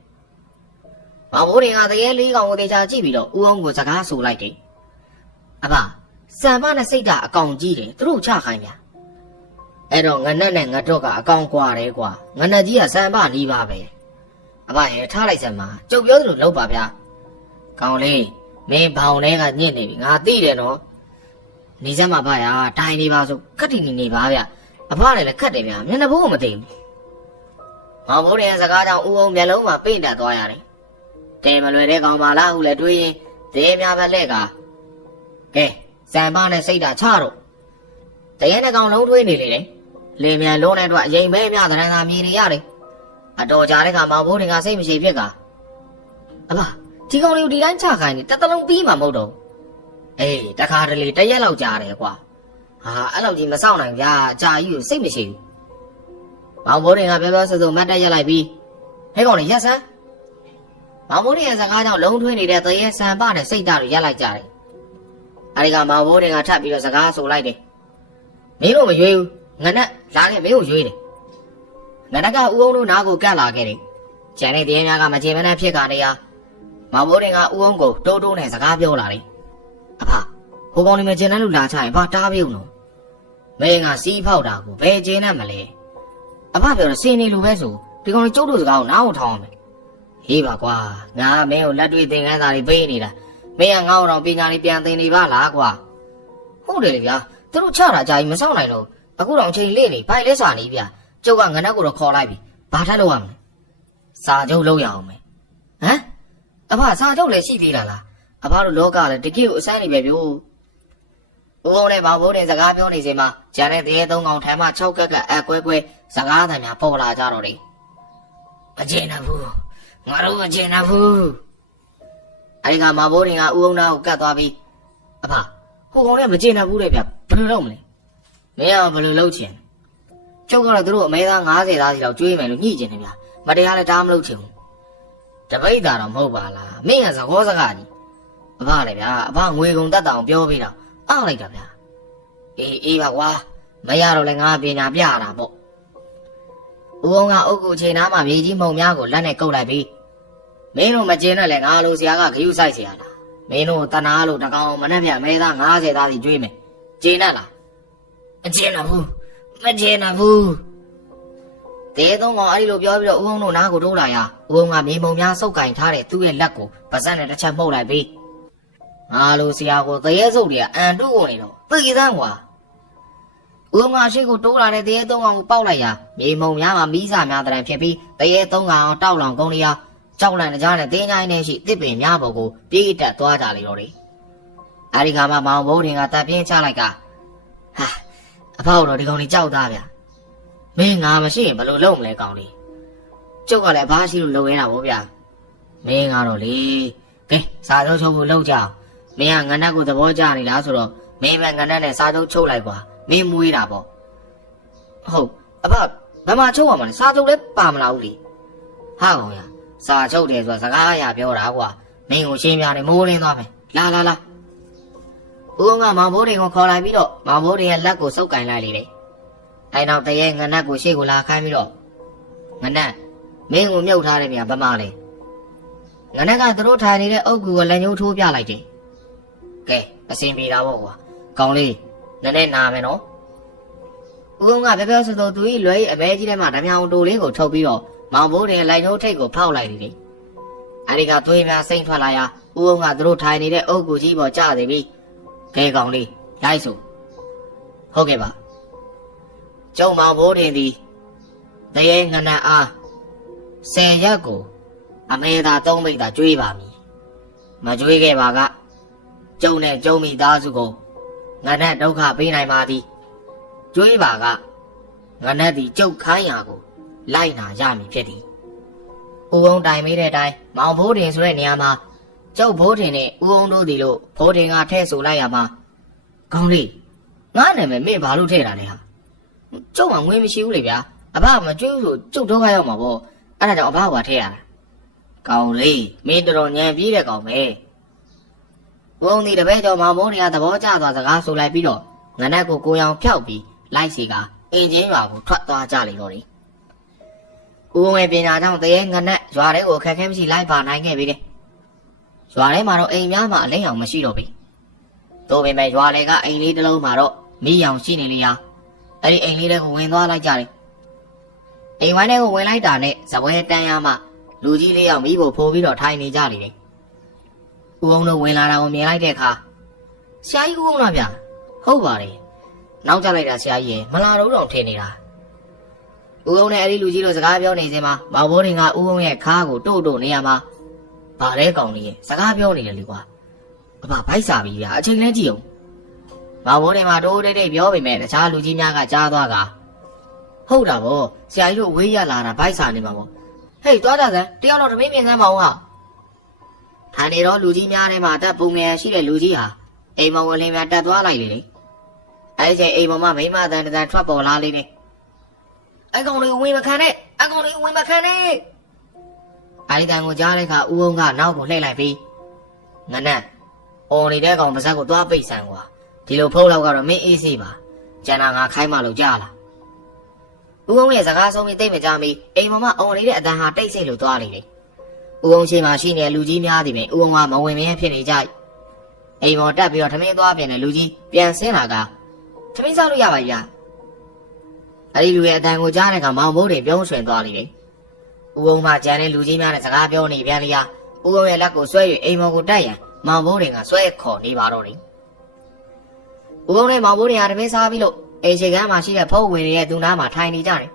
မောင်ဘိုးတင်ကတရေ4ကောင်ကိုသေချာကြည့်ပြီးတော့ဦးအောင်ကိုစကားဆိုလိုက်တယ်အဖစံမနဲ့စိတ်ဓာတ်အကောင်ကြီးတယ်သူတို့ချခိုင်းဗျာအဲ့တော့ငနက်နဲ့ငတော့ကအကောင်ကွာတယ်ကွာငနက်ကြီးကစံမနီးပါပဲအဖရဲ့ထားလိုက်စမ်းပါကျုပ်ပြောသလိုလုပ်ပါဗျာကောင်းလေးမင်းဘောင်ထဲကညစ်နေပြီငါသိတယ်နော်နေစမ်းပါဗျာတိုင်နေပါဆိုခက်တီနေပါဗျာအဖလည်းခက်တယ်ဗျာမျက်နှာဘိုးကမသိဘူးမောင်ဘိုးရဲ့စကားကြောင့်ဦးအောင်မျက်လုံးမှာပိတ်တက်သွားရတယ်တဲမလွယ်တဲ့ကောင်ပါလားဟုလည်းတွေးရင်တဲများပဲလှဲ့ကကဲစံမနဲ့စိတ်ဓာတ်ချတော့တရေနဲ့ကောင်လုံးထွေးနေလေလေမြန်လုံးတဲ့အတွက်အရင်ပဲမြသဏ္ဍာန်သာမြင်နေရတယ်အတော်ကြာတဲ့ခါမောင်ဘိုးတွေကစိတ်မရှိဖြစ်ကအဖဒီကောင်လေးကိုဒီတိုင်းချခိုင်းနေတစ်သလုံးပြီးမှမဟုတ်တော့အေးတခါတလေတရက်လောက်ကြာတယ်ကွာဟာအဲ့လောက်ကြီးမစောင့်နိုင်ဗျာအကြာကြီးကိုစိတ်မရှိဘူးမောင်ဘိုးတွေကပြောပြောဆိုဆိုမတ်တက်ရက်လိုက်ပြီးဟဲ့ကောင်လေးရက်စမ်းမောင်ဘိုးတွေရဲ့စကားကြောင့်လုံးထွေးနေတဲ့တရေစံပနဲ့စိတ်ဓာတ်တွေရက်လိုက်ကြတယ်အဲဒီကမောင်ဘိုးတွေကထပ်ပြီးတော့စကားဆိုလိုက်တယ်မင်းတို့မရွေးဘူးငနက်လာခဲ့မင်းကိုရွေးတယ်ငနက်ကဦးအောင်တို့နားကိုကတ်လာခဲ့တယ်ကျန်တဲ့တရေများကမချေမနှက်ဖြစ်ကနေရမောင်ဘိုးတွေကဦးအောင်ကိုတိုးတိုးနဲ့စကားပြောလာတယ်အဖဟိုကောင်လေးမကျင်တဲ့လူလာချရင်ဘာတားပြုံလို့မင်းကစီးဖောက်တာကိုဘယ်ကျင်နဲ့မလဲအဖပြောတော့စင်နေလိုပဲဆိုဒီကောင်လေးကျုပ်တို့စကားကိုနားကိုထောင်းအောင်မယ်ဟေးပါကွာငါမင်းကိုလက်တွေ့သင်ခန်းစာတွေပေးနေတာမင်းကငါ့ကိုတော့ပညာလေးပြန်သင်နေပါလားကွာဟုတ်တယ်လေဗျာသူတို့ချတာကြာကြီးမစောင့်နိုင်တော့အခုတော့အချိန်လေးနေဘိုင်လဲစာနေဗျာကျုပ်ကငနက်ကိုတော့ခေါ်လိုက်ပြီဘာထပ်လုပ်ရမလဲစာချုပ်လုပ်ရအောင်မယ်ဟမ်အဖစာချုပ်လည်းရှိသေးလားအဖတို့လောကလည်းတကယ်ကိုအစမ်းနေပဲဗျို့ဦးအောင်နဲ့မောင်ဘိုးတွေစကားပြောနေချိန်မှာဂျန်နဲ့တရေ3ကောင်ထမ်းမှ6ကက်ကအကွဲကွဲစကားသံများပေါ်လာကြတော့တယ်မကျင်တော့ဘူးငါတို့မကျင်တော့ဘူးအဲဒီကမောင်ဘိုးတွေကဦးအောင်နာကိုကတ်သွားပြီးအဖဟိုကောင်နဲ့မကျင်တော့ဘူးလေဗျဘယ်လိုလုပ်မလဲ မင်းကဘယ်လိုလုပ်ချင်ကျုပ်ကတော့သူတို့အမဲသား90သားစီလောက်ကျွေးမယ်လို့ညှိကျင်နေဗျာမတရားလည်းဒါမလုပ်ချင်ဘူးတပိတ်တာတော့မဟုတ်ပါလားမင်းကသဘောစကားကြီးအဖလည်းဗျာအဖငွေကုန်တတ်တောင်ပြောပြီးတော့အောက်လိုက်တာဗျာအေးပါကွာမရတော့လည်းငါပညာပြရတာပေါ့ဦးအောင်ကအုတ်ကူချိန်သားမှာမြေကြီးမုံများကိုလက်နဲ့ကုပ်လိုက်ပြီးမင်းတို့မကျင်းနဲ့လည်းငါလိုဆရာကခရုစိုက်เสียလားမင်းတို့တနာလို့တကောင်မနဲ့ပြမဲသား90သားစီကျွေးမယ်ကျင်းနဲ့လားအကျင်းတော့ဘူးမကျင်းတော့ဘူးတဲသုံးကောင်အဲ့ဒီလိုပြောပြီးတော့ဦးအောင်တို့နားကိုတိုးလာရဦးအောင်ကမြေမုံများစုပ်ကင်ထားတဲ့သူ့ရဲ့လက်ကိုပါဇက်နဲ့တစ်ချက်မှုတ်လိုက်ပြီးငါလိုဆရာကိုတရေစုပ်တွေကအန်တုကုန်နေတော့သိသမ်းကွာဦးအောင်ကအရှိကိုတိုးလာတဲ့တရေသုံးကောင်ကိုပေါက်လိုက်ရမြေမုံများမှာမီးစာများတဲ့ဖြစ်ပြီးတရေသုံးကောင်တောက်လောင်ကုန်လျာကြောက်လန့်ကြတဲ့တင်းချိုင်းနဲ့ရှိတစ်ပင်များပေါ်ကိုပြေးတက်သွားကြလေတော့တယ်အဲဒီကမှမောင်ဘိုးတင်ကတပ်ပြင်းချလိုက်ကဟာအဖေတော့ဒီကောင်ကြီးကြောက်သားဗျမင်းငါမရှိရင်ဘယ်လိုလုပ်မလဲကောင်လေးကျုပ်ကလည်းဘာရှိလို့လုံရတာဗောဗျာမင်းကတော့လေကဲစာချုပ်ချုပ်ဖို့လုပ်ကြအောင်မင်းကငနက်ကိုသဘောကျနေလားဆိုတော့မင်းပဲငနက်နဲ့စာချုပ်ချုပ်လိုက်ကွာမင်းမွေးတာပေါ့ဟုတ်အဖဘယ်မှာချုပ်ရမှာလဲစာချုပ်လည်းပါမလားဦးလေဟာကောင်ရစာချုပ်တယ်ဆိုတာစကားအရာပြောတာကွာမင်းကိုရှင်းပြနေမိုးလင်းသွားမယ်လာဦးကမောင်ဘိုးတွေကိုခေါ်လိုက်ပြီးတော့မောင်ဘိုးတွေရဲ့လက်ကိုစုပ်ကင်လိုက်လေတယ်အဲနောက်တရေငနက်ကိုရှေ့ကိုလာခိုင်းပြီးတော့ငနက်မင်းကိုမြုပ်ထားတယ်ဗျာဗမာလေငနက်ကသူတို့ထိုင်နေတဲ့အုပ်ကူကိုလက်ညှိုးထိုးပြလိုက်တယ်ကဲအစင်ပြေတာပေါ့ကွာကောင်းလေးနည်းနည်းနာမယ်နော်ဦးကပြောဆိုတော့သူကြီးလွယ်ကြီးအမဲကြီးထဲမှာဓမြောင်တိုလေးကိုထုတ်ပြီးတော့မောင်ဘိုးတွေလိုက်နှုတ်ထိတ်ကိုဖောက်လိုက်တယ်အဲဒီကသွေးများစိမ့်ထွက်လာရာဦးကသူတို့ထိုင်နေတဲ့အုပ်ကူကြီးပေါ်ကျသေးပြီးကဲကောင်လေးလိုက်စို့ဟုတ်ကဲ့ပါကျုံမောင်ဘိုးတင်သည်တရေငနက်အား10ရက်ကိုအမေသာ3မိတ်သာကျွေးပါမည်မကျွေးခဲ့ပါကကျုံနဲ့ကျုံမိသားစုကိုငနက်ဒုက္ခပေးနိုင်ပါသည်ကျွေးပါကငနက်သည်ကျုပ်ခိုင်းရာကိုလိုက်နာရမည်ဖြစ်သည်ဦးအောင်တိုင်မေးတဲ့အတိုင်းမောင်ဘိုးတင်ဆိုတဲ့နေရာမှာကျုပ်ဘိုးတင်နဲ့ဦးအောင်တို့သည်လို့ဘိုးတင်ကထဲ့ဆိုလိုက်ရမှာကောင်းလေးငါနာမည်မင်းဘာလို့ထည့်တာလဲဟာကျုပ်ကငွေမရှိဘူးလေဗျာအဘမကျွေးလို့ကျုပ်ဒုက္ခရောက်မှာပေါ့အဲ့ဒါကြောင့်အဘကထည့်ရတာကောင်းလေးမင်းတော်ညံပြေးတဲ့ကောင်ပဲဦးအောင်ဒီတပည့်ကျော်မောင်ဘိုးတွေကသဘောကျသွားစကားဆိုလိုက်ပြီးတော့ငနက်ကိုကိုရောင်ဖြောက်ပြီးလိုက်စီကအင်ဂျင်ရွာကိုထွက်သွားကြလေတော့တယ်ဦးအောင်ရဲ့ပညာကြောင့်တရေငနက်ရွာထဲကိုခက်ခဲမရှိလိုက်ပါနိုင်ခဲ့ပြီတဲ့ရွာထဲမှာတော့အိမ်များမှာအလိမ့်အောင်မရှိတော့ပြီတို့ပေမဲ့ရွာလေကအိမ်လေးတစ်လုံးမှာတော့မီးရောင်ရှိနေလေရာအဲ့ဒီအိမ်လေးတွေကိုဝင်သွားလိုက်ကြတယ်အိမ်ဝိုင်းထဲကိုဝင်လိုက်တာနဲ့ဇပွဲတန်းရမှလူကြီးလေးယောက်မီးဖို့ဖိုးပြီးတော့ထိုင်နေကြလေတယ်ဦးအောင်တို့ဝင်လာတာကိုမြင်လိုက်တဲ့အခါဆရာကြီးဦးအောင်လားဗျဟုတ်ပါတယ်နောက်ကျလိုက်တာဆရာကြီးမလာတော့ထင်နေတာဦးအောင်နဲ့အဲ့ဒီလူကြီးတို့စကားပြောနေစင်မှာမောင်ဘိုးတွေကဦးအောင်ရဲ့ခါးကိုတို့နေရမှာဗါတဲ့ကောင်လေးရဲ့စကားပြောနေတယ်လေကွာအဖဗိုက်စာပြီဗျာအချိန်လဲကြည့်အောင်မောင်ဘိုးတွေမှာတိုးတိတ်ပြောပေမဲ့တခြားလူကြီးများကကြားသွားကဟုတ်တာဗောဆရာကြီးတို့ဝေးရလာတာဗိုက်စာနေမှာဗောဟေးသွားကြစမ်းတယောက်တော့တမင်းမြင်စမ်းပါဦးဟာထိုင်နေတော့လူကြီးများထဲမှာတက်ပုံမြန်ရှိတဲ့လူကြီးဟာအိမ်မောင်ဝလင်းများတက်သွားလိုက်လေအဲ့ဒီချိန်အိမ်မောင်မမိမတန်တန်ထွက်ပေါ်လာလေတယ်အကောင်လေးဝင်မခံနဲ့အကောင်လေးဝင်မခံနဲ့အဲ့ဒီတန်ကိုကြားတဲ့အခါဦးအောင်ကနောက်ကိုလှည့်လိုက်ပြီးငနက်အော်နေတဲ့ကောင်ပါဇက်ကိုသွားပိတ်ဆန်ကွာဒီလိုဖုံးလောက်ကတော့မင်းအေးစေးပါကျန်တာငါခိုင်းမှလို့ကြားလာဦးအောင်ရဲ့စကားဆုံးပြီးတိတ်မကြမီအိမ်မမအော်နေတဲ့အတန်ဟာတိတ်ဆိတ်လို့သွားနေတယ်ဦးအောင်ရှိမှရှိနေတဲ့လူကြီးများသည်ပင်ဦးအောင်ကမဝင်မင်းဖြစ်နေကြအိမ်ပေါ်တက်ပြီးတော့ထမင်းသွားပြန်တဲ့လူကြီးပြန်ဆင်းလာကထမင်းစားလို့ရပါဗျာအဲ့ဒီလူရဲ့အတန်ကိုကြားတဲ့ကောင်မောင်ဘိုးတွေပြုံးဆွင်သွားလိမ့်တယ်ဦးအောင်မှကြံတဲ့လူကြီးများနဲ့စကားပြောနေပြန်လျာဦးအောင်ရဲ့လက်ကိုဆွဲ၍အိမ်ပေါ်ကိုတက်ရန်မောင်ဘိုးတွေကဆွဲခေါ်နေပါတော့တယ်ဦးအောင်နဲ့မောင်ဘိုးတွေဟာတမင်းစားပြီးလို့အိမ်ရှိကမ်းမှာရှိတဲ့ဖုံးဝင်ရဲ့သူနားမှာထိုင်နေကြတယ်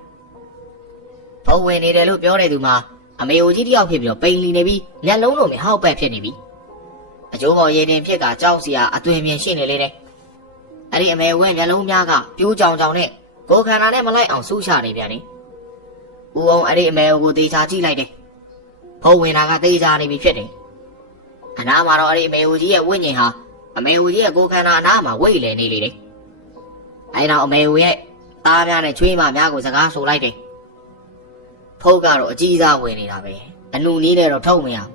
ဖုံးဝင်နေတယ်လို့ပြောတဲ့သူမှာအမေအိုကြီးတယောက်ဖြစ်ပြီးတော့ပိန်လီနေပြီးမျက်လုံးလိုမဟောက်ပက်ဖြစ်နေပြီအကျိုးပေါ်ရည်တင်ဖြစ်ကကြောက်စရာအသွင်မြင်ရှိနေလေတယ်အဲ့ဒီအမေဝဲမျက်လုံးများကပြိုးကြောင်ကြောင်နဲ့ကိုယ်ခန္ဓာနဲ့မလိုက်အောင်ဆူချနေပြန်တယ်ဦးအောင်အဲ့ဒီအမေကိုသေချာကြည့်လိုက်တယ်ဖုံးဝင်တာကသေချာနေပြီဖြစ်တယ်အနားမှာတော့အဲ့ဒီအမေအိုကြီးရဲ့ဝိညာဉ်ဟာအမေအိုကြီးရဲ့ကိုယ်ခန္ဓာအနားမှာဝိတ်လေနေလေတယ် အဲ့တော့အမေရဲ့သားများနဲ့ချွေးမများကိုစကားဆိုလိုက်တယ်ဖုတ်ကတော့အကြီးစားဝင်နေတာပဲအနုနီးနဲ့တော့ထုတ်မရဘူး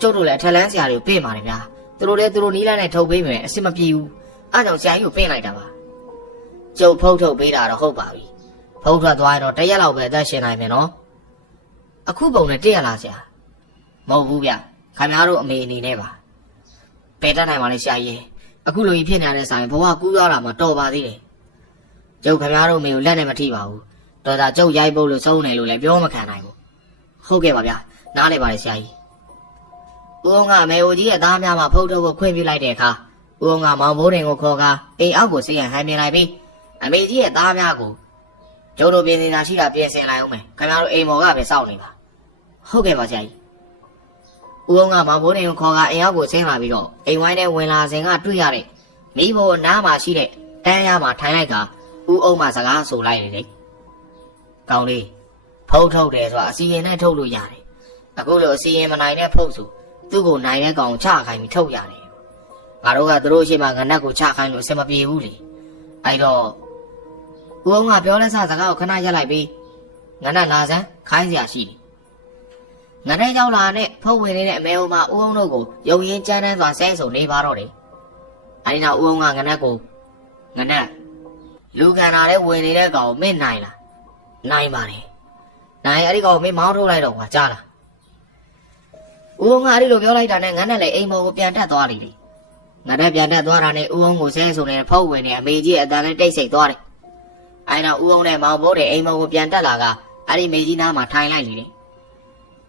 ကျုပ်တို့လည်းအထက်လန်းဆရာတွေကိုပြင်ပါတယ်ဗျာသူတို့လည်းသူတို့နီးလန်းနဲ့ထုတ်ပေးမယ်အစ်မပြေဘူးအားကြောင့်ဆရာကြီးကိုပြင်လိုက်တာပါကျုပ်ဖုတ်ထုတ်ပေးတာတော့ဟုတ်ပါပြီဖုတ်ထွက်သွားရင်တော့1ရက်လောက်ပဲအသက်ရှင်နိုင်မယ်နော်အခုပုံနဲ့1ရက်လားဆရာမဟုတ်ဘူးဗျခင်ဗျားတို့အမေအနေနဲ့ပါပယ်တတ်နိုင်ပါလေဆရာကြီးအခုလိုကြီးဖြစ်နေတဲ့ဆိုင်ဘဝကူးရတာမှတော်ပါသေးတယ်ကျုပ်ခင်ဗျားတို့အမေကိုလက်နဲ့မထိပါဘူးတော်တာကျုပ်ရိုက်ဖို့လို့ဆုံးနေလို့လည်းပြောမခံနိုင်ဘူးဟုတ်ကဲ့ပါဗျာနားလေပါလေဆရာကြီးဦးအောင်ကအမေအိုကြီးရဲ့သားများမှာဖုတ်ထုတ်ဖို့ခွင့်ပြုလိုက်တဲ့အခါဦးအောင်ကမောင်ဘိုးတင်ကိုခေါ်ကာအိမ်အောက်ကိုဆေးရန်ဟန်မြင်လိုက်ပြီးအမေကြီးရဲ့သားများကိုကျုပ်တို့ပြင်နေတာရှိတာပြင်ဆင်လိုက်အောင်မယ်ခင်ဗျားတို့အိမ်မော်ကပဲစောင့်နေပါဟုတ်ကဲ့ပါဆရာကြီးဦးအောင်ကမောင်ဘိုးတင်ကိုခေါ်ကာအိမ်အောက်ကိုဆင်းလာပြီးတော့အိမ်ဝိုင်းထဲဝင်လာစဉ်ကတွေ့ရတဲ့မိဘနားမှာရှိတဲ့တန်းရမှာထိုင်လိုက်ကဦးအောင်မှစကားဆိုလိုက်နေတယ်ကောင်းလေးဖုတ်ထုတ်တယ်ဆိုတာအစီရင်နဲ့ထုတ်လို့ရတယ်အခုလိုအစီရင်မနိုင်တဲ့ဖုတ်ဆိုသူ့ကိုနိုင်တဲ့ကောင်ချခိုင်းပြီးထုတ်ရတယ်ငါတို့ကသူတို့ရှိမှငနက်ကိုချခိုင်းလို့အစမပြေဘူးလေအဲ့တော့ဦးအောင်ကပြောလက်စစကားကိုခဏရက်လိုက်ပြီးငနက်လာစမ်းခိုင်းစရာရှိတယ်ငနက်ကြောက်လာနဲ့ဖုတ်ဝင်နေတဲ့အမေဦးမဦးအောင်တို့ကိုယုံရင်ကြမ်းတမ်းစွာဆဲဆုံနေပါတော့တယ်အဲ့ဒီနောက်ဦးအောင်ကငနက်ကိုငနက်လူကန်လာတဲ့ဝင်နေတဲ့ကောင်မင်းနိုင်လားနိုင်ပါတယ်နိုင်အဲ့ဒီကောင်မင်းမောင်းထုတ်လိုက်တော့ကွာကြားလားဦးအောင်ကအဲ့ဒီလိုပြောလိုက်တာနဲ့ငန်းနဲ့လည်းအိမ်မော်ကိုပြန်တက်သွားလိမ့်တယ်ငန်းနဲ့ပြန်တက်သွားတာနဲ့ဦးအောင်ကိုဆဲဆိုနေတဲ့ဖုတ်ဝင်နေအမေကြီးအတန်နဲ့တိတ်ဆိတ်သွားတယ်အဲ့တော့ဦးအောင်နဲ့မောင်ဘိုးတဲ့အိမ်မော်ကိုပြန်တက်လာကအဲ့ဒီမေကြီးနားမှာထိုင်လိုက်လေတယ်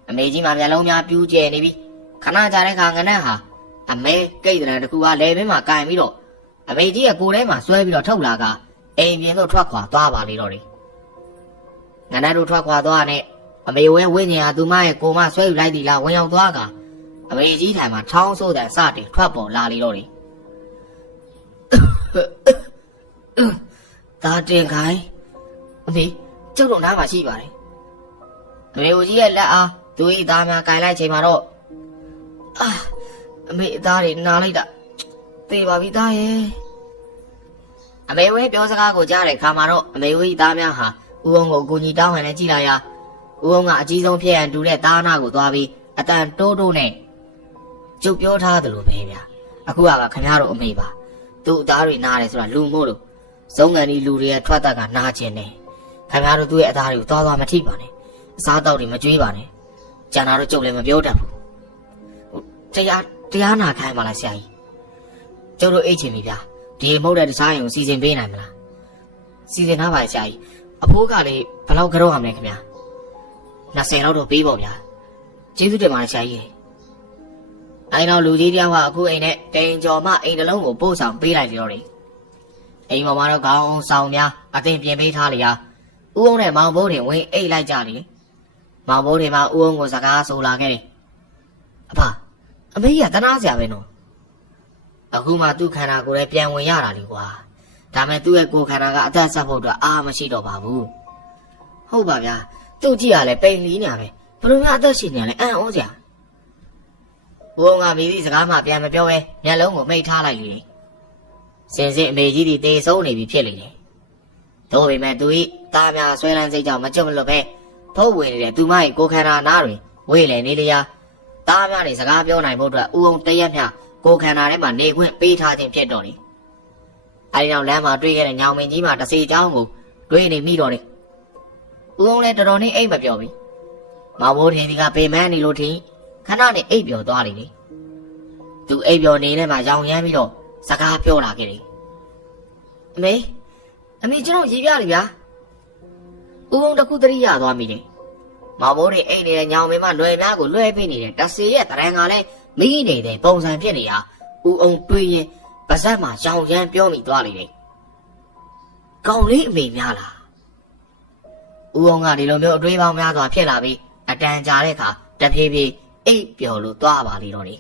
အမေကြီးမှာမျက်လုံးများပြူးကျဲနေပြီခဏကြာတဲ့ခါငန်းနဲ့ဟာအမေကိတ်တဲ့တကူကလေဘင်းမှာကင်ပြီးတော့အမေကြီးကကိုယ်ထဲမှာဆွဲပြီးတော့ထုတ်လာကအိမ်ပြင်သို့ထွက်ခွာသွားပါလေတော့တယ်ငန်းနဲ့တို့ထွက်ခွာသွားတဲ့အမေဝဲဝိညာဉ်ဟာသူမရဲ့ကိုမဆွဲယူလိုက်သည်လားဝင်ရောက်သွားကအမေကြီးထိုင်မှာထောင်းဆိုးတဲ့စတင်ထွက်ပေါ်လာလေတော့တယ်ဒါတင်ခိုင်းအမေကျုပ်တို့နားမှာရှိပါတယ်အမေကြီးရဲ့လက်အားသူ့ဤသားများကင်လိုက်ချိန်မှာတော့အမေအသားတွေနားလိုက်တာသေပါပြီသားရဲ့အမေဝဲပြောစကားကိုကြားတဲ့ခါမှာတော့အမေဝဲသားများဟာဦးအောင်ကိုကိုကြီးတောင်းဟန်နဲ့ကြည်လာရဦးအောင်ကအကြီးဆုံးဖြစ်ရန်တူတဲ့သားနာကိုသွားပြီးအတန်တိုးတိုးနဲ့ကျုပ်ပြောထားတယ်လို့ပဲဗျာအခုကခင်ဗျားတို့အမေပါသူ့အသားတွေနားတယ်ဆိုတာလူမို့လို့ဇုံကန်ဒီလူတွေရဲ့ထွက်တက်ကနားကျင်တယ်ခင်ဗျားတို့သူ့ရဲ့အသားတွေကိုသွားမထိပါနဲ့အစားတောက်တွေမကြွေးပါနဲ့ကျန်တာတော့ကျုပ်လည်းမပြောတတ်ဘူးတရားနာခိုင်းပါလားဆရာကြီးကျုပ်တို့အိတ်ချင်ပြီဗျာဒီမဟုတ်တဲ့တခြားရင်ကိုစီစဉ်ပေးနိုင်မလားစီစဉ်ထားပါဆရာကြီးအဖိုးကလည်းဘယ်လောက်ကြောက်ရမလဲခင်ဗျာ20လောက်တော့ပေးပေါ့ဗျာကျေးဇူးတင်ပါတယ်ဆရာကြီးအဲ့တော့လူကြီးတယောက်ကအခုအိမ်နဲ့တိန်ကျော်မှအိမ်တစ်လုံးကိုပို့ဆောင်ပေးလိုက်ကြော်တယ်အိမ်ပေါ်မှာတော့ခေါင်းအောင်ဆောင်များအသင်ပြင်ပေးထားလျာဦးအောင်နဲ့မောင်ဘိုးတွေဝင်အိတ်လိုက်ကြတယ်မောင်ဘိုးတွေမှာဦးအောင်ကိုစကားဆိုလာခဲ့တယ်အဖအမေကြီးကတနာစရာပဲနော်အခုမှသူ့ခန္ဓာကိုယ်လည်းပြန်ဝင်ရတာလေကွာဒါမဲ့သူ့ရဲ့ကိုယ်ခန္ဓာကအသက်ဆက်ဖို့အတွက်အားမရှိတော့ပါဘူးဟုတ်ပါဗျာသူ့ကြည့်ရလဲပိန်လီးနေပဲဘယ်လိုများအသက်ရှင်နေလဲအံ့ဩစရာဦးအောင်ကမိသည့်စကားမှပြန်မပြောဘဲမျက်လုံးကိုမိတ်ထားလိုက်လေစင်စစ်အမေကြီးဒီတေဆုံးနေပြီဖြစ်လေတယ်တို့ပေမဲ့သူဤသားများဆွဲလန်းစိတ်ကြောင့်မကြွမလွတ်ပဲဖုတ်ဝင်နေတဲ့သူမရဲ့ကိုယ်ခန္ဓာနားတွင်ဝေးလေနေလျာသားများတွေစကားပြောနိုင်ဖို့အတွက်ဦးအောင်တရက်မျှကိုယ်ခန္ဓာထဲမှာနေခွင့်ပေးထားခြင်းဖြစ်တော်တယ်အဲဒီနောက်လမ်းမှာတွေ့ခဲ့တဲ့ညောင်မင်းကြီးမှတစီเจ้าကိုတွေးနေမိတော့တယ်ဦးအောင်လည်းတော်တော်နဲ့အိတ်မပြောဘူးမောင်ဘိုးထင်ဒီကပေမန်းနေလို့ထင်ခဏနဲ့အိတ်ပြောသွားလိမ့်မယ်သူအိတ်ပြောနေတဲ့မှာရောင်ရမ်းပြီးတော့စကားပြောလာခဲ့တယ်အမေကျွန်တော်ရေးပြလိဗျာဦးအောင်တခုတရိရသွားမိတယ်မောင်ဘိုးတွေအိတ်နေတဲ့ညောင်မင်းမလွယ်များကိုလွှဲပေးနေတဲ့တစီရဲ့တရံကလည်းမိနေတဲ့ပုံစံဖြစ်နေတာဦးအောင်တွေးရင်ပါဇက်မှာရောင်ရမ်းပြောမိသွားလိမ့်မယ်ကောင်းလေးအမေများလားဦးအောင်ကဒီလိုမျိုးအတွေးပေါင်းများစွာဖြစ်လာပြီးအတန်ကြာတဲ့အခါတဖြည်းဖြည်းအိတ်ပျော်လို့သွားပါလိမ့်တော့တယ်